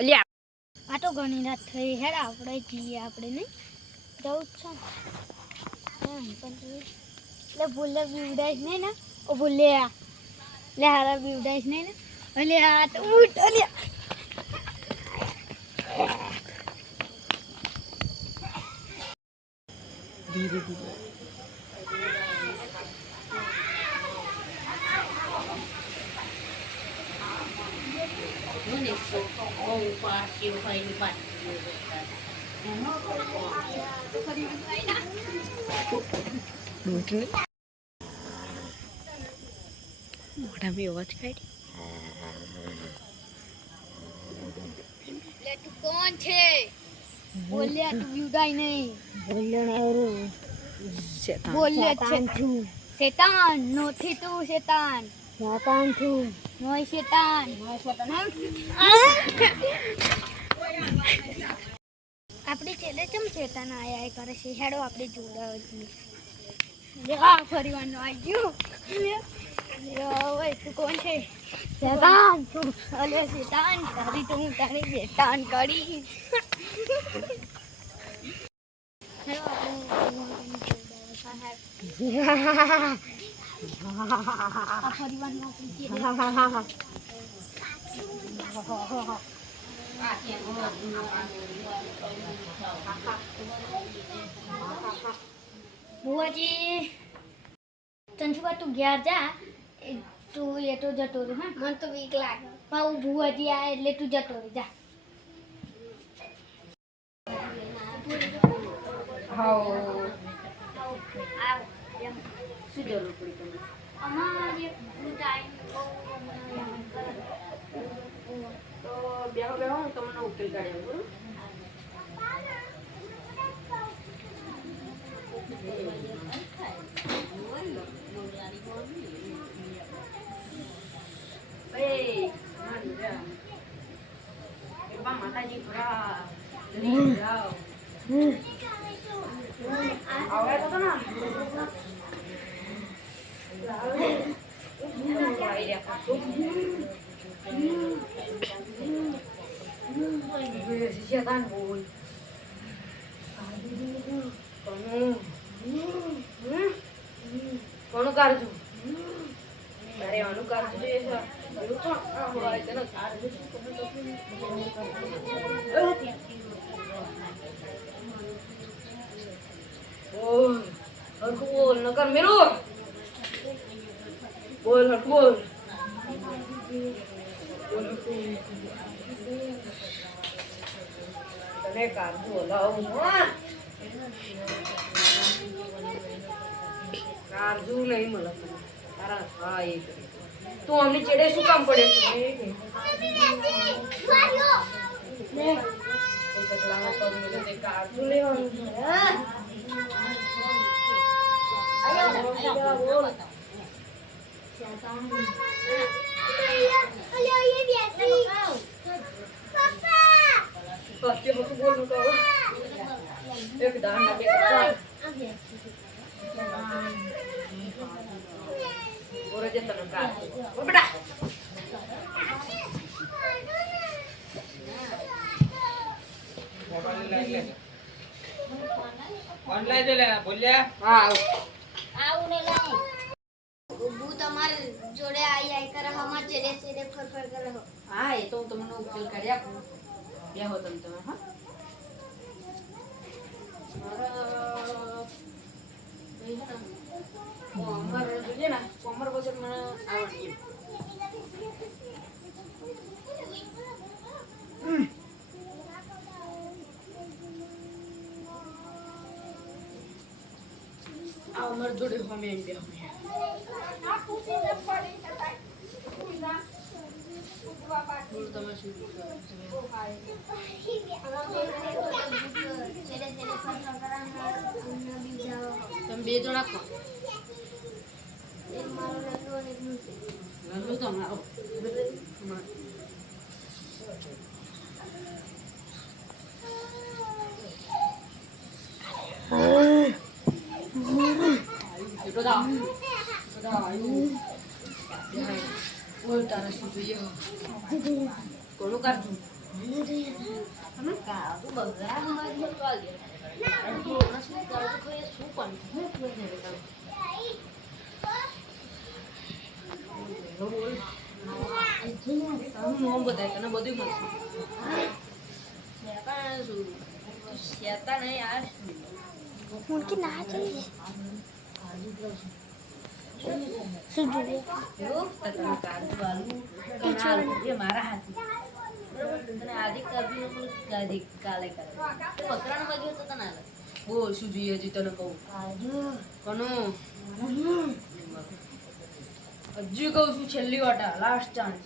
અલ્યા આ તો ઘણી રાત થઈ હેડ આપણે જઈએ આપણે નહીં જવું જ છે પણ એટલે ભૂલે બીવડાઈશ નહીં ને ઓ ભૂલ્યા લે હારા બીવડાઈશ નહીં ને અલ્યા તો ઉઠ અલ્યા ધીરે ધીરે મોઢા બી અવાજ કાઢી લે તું કોણ છે બોલ્યા તું બીવડાઈ નહીં બોલ્યા છે શેતાન નોથી તું શેતાન શેતાન છું નોય શેતાન આપણી છેલ્લે ચમ શેતાન આયા કરે છે હેડો આપણે જોડાવી લે આ ફરીવાનું આવી ગયું ઓય તું કોણ છે શેતાન તું અલે શેતાન તારી તો હું તારી શેતાન કરી હેડો આપણે ફરીવાનું બુઆજી ચંચુબા તું ઘેર જા તું એ તો જતો રહે હા મને તો બીક લાગે પાઉ બુઆજી આ એટલે તું જતો રહે જા શું જરૂર પડી તમને અમારે ટાઈમ તો બેહો બેહો હું તમને ઉકેલ કાઢ્યો બરોબર માતાજી ભરા આવે તો ના શેતાન બોલ કોનું કાઢજો અરે આનું કાઢજો બોલ હરખું બોલ નકર મેરો બોલ હરખું બોલ તને કાઢજો લાવું કાઢજો નહીં મળે તારા હા એ તું અમને ચેડે શું કામ પડે કાઢજો લેવાનું એક દાન બોરે જે તને કાઢ ઓ બેટા ઓનલાઈન દે લે બોલ્યા હા આવું ને લાવ બુ તમાર જોડે આઈ કરે હમા ચેડે ચેડે ફરફર કરે હો હા એ તો હું તમને ઉકેલ કરી આપું બેહો તમે હા કોમર જોઈએ ને કોમર વગર મને આવડે અમાર જોડે હમે બે હમે તમે શું તમે બે જણા ખો તો અમારો કોનું કાઢું તમે કાળું બગડા મારી તો આ લે જો નસલી કાળું ખાઈએ શું પણ હું કોઈ ને બોલ હું બતાય તને બધું મળશે શેતાન શું શેતાન નહીં યાર મુનકી ના જઈશ શું જોઈએ એવું તને કાળું વાલું એ મારા હાથે બરોબર તને આજે કરવી હોય તો કાલે કરે તો બકરાનો વાગ્યો તો તને આલે બોલ શું જોઈએ હજી તને કહું કોનો હજી કહું છું છેલ્લી વાટા લાસ્ટ ચાન્સ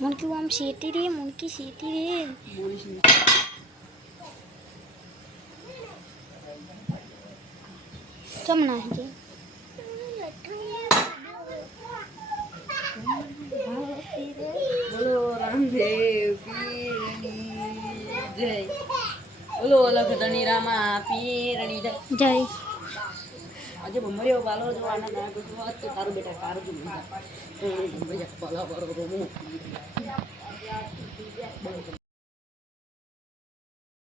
मुनकी वो हम सीती रे मुनकी सीती रे બોલીશ નહીં चमना है जी બોલો રામદેવ પીરની જય બોલો લખધણી રામા પીરની જય जय આજે ભમરીઓ બાલો જોવાના ના કીધું હોત તો તારું બેટા કારું જ નહીં ભમરીયા બાલા બરો